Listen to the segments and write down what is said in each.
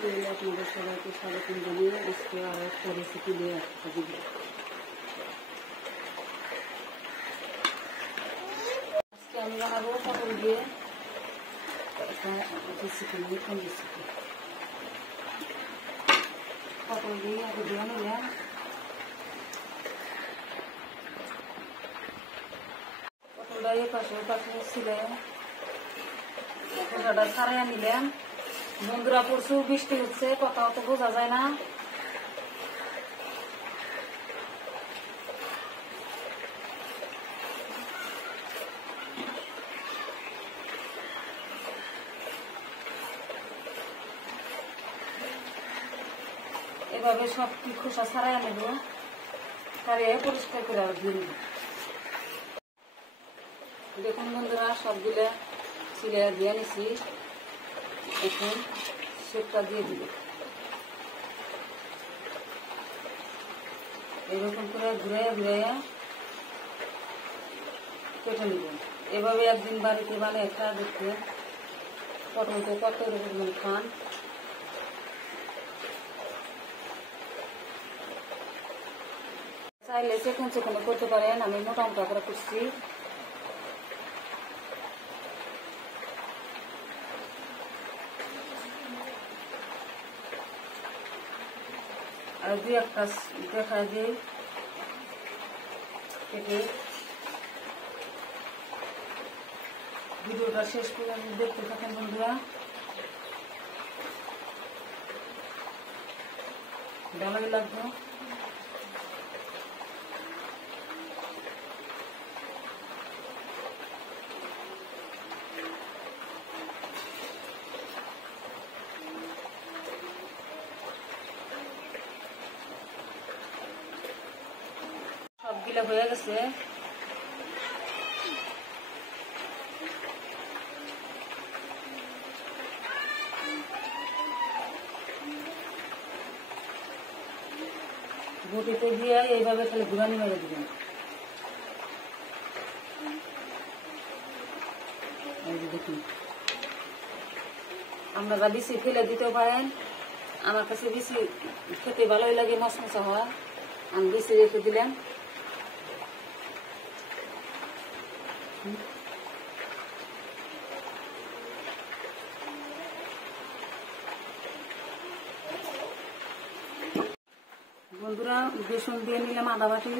চ্যানেলে আপনাদের সবাইকে স্বাগত জানিয়ে আজকে আরো একটা রেসিপি নিয়ে হাজির। আজকে আমি বানাবো পটল দিয়ে একটা রেসিপি, নতুন রেসিপি। পটল দিয়ে আগে দিয়ে নিলাম, পটলটা এই পাশে ছিল খোসাটা ছাড়াইয়া নিলাম। বন্ধুরা প্রচুর বৃষ্টি হচ্ছে, কথা অত বোঝা যায় না। এভাবে সব খোসা ছাড়াইয়া নেব, ছাড়িয়ে পরিষ্কার করে দিয়ে নেব। দেখুন বন্ধুরা, সবগুলো ছিঁড়ে দিয়ে নিছি। এখন শেপটা দিয়ে দিব, এরকম করে ঘুরে ঘুরে কেটে নিব। এভাবে একদিন বাড়িতে বানিয়ে খাওয়া দেখতে, পটলকে কত রকম খান। চাইলে চেকন চেকন করতে পারেন, আমি মোটা মোটা করে করছি। আর দুই একটা দেখা দিই কেটে। ভিডিওটা শেষ করে দেখতে থাকেন বন্ধুরা, ভালোই লাগবে। সবগুলো হয়ে গেছে। বটিতে দিয়ে এইভাবে খালি ঘুরানি মেরে দিবেন। দেখুন, আপনারা বেশি ফেলে দিতেও পারেন। আমার কাছে বেশি খেতে ভালোই লাগে, মশমশা হয়, আমি বেশি রেখে দিলাম। বন্ধুরা, বেসন দিয়ে নিলাম আদা বাটি।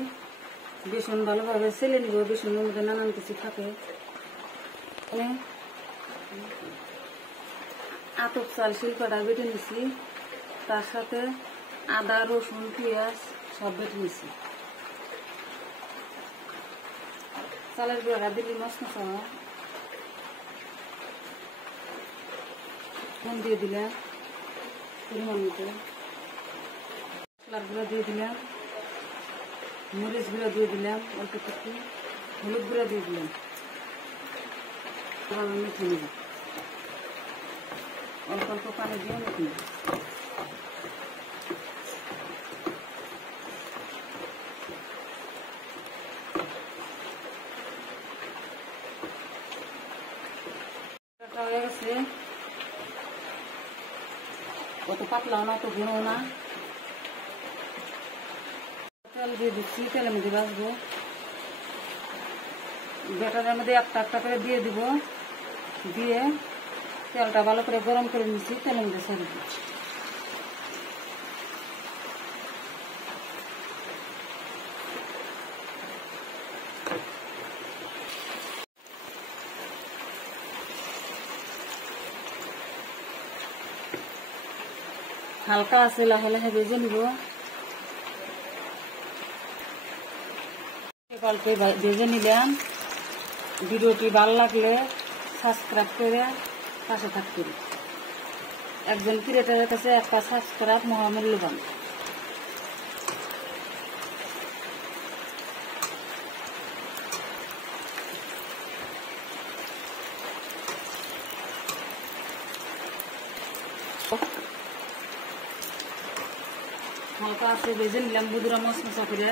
বেসন ভালোভাবে ছেলে নিব, বেসনের মধ্যে নানান কিছু থাকে। আতপ চাল শিল্পটা বেটে নিছি, তার সাথে আদা রসুন পেঁয়াজ সব বেটে নিছি। চালের গুঁড়া দিলে মশমশা হয়। নুন দিয়ে দিলাম পরিমাণ মতো, মশলার গুঁড়া দিয়ে দিলাম, মরিচ গুঁড়া দিয়ে দিলাম, অল্প একটু হলুদ গুঁড়া দিয়ে দিলাম। মেখে নেব, অল্প অল্প পানি দিয়ে মেখে নেব। হয়ে গেছে, অত পাতলাও না, অত ঘনও না। তেল দিয়ে দিচ্ছি, তেলের মধ্যে ভাজবো। ব্যাটারের মধ্যে একটা একটা করে দিয়ে দিব, দিয়ে তেলটা ভালো করে গরম করে নিচ্ছি, তেলের মধ্যে ছেড়ে দিচ্ছি। হালকা আছে, লাহে লাহে ভেজে নিব। পাল্টে ভেজে নিলাম। ভিডিওটি ভালো লাগলে সাবস্ক্রাইব করে পাশে থাকতে। একজন ক্রিয়েটরের কাছে একটা সাবস্ক্রাইব মহামূল্যবান। হালকা আছে ভেজে নিলাম বন্ধুরা, মশমশা করে।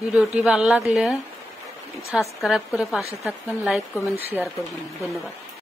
ভিডিওটি ভালো লাগলে সাবস্ক্রাইব করে পাশে থাকবেন, লাইক কমেন্ট শেয়ার করবেন। ধন্যবাদ।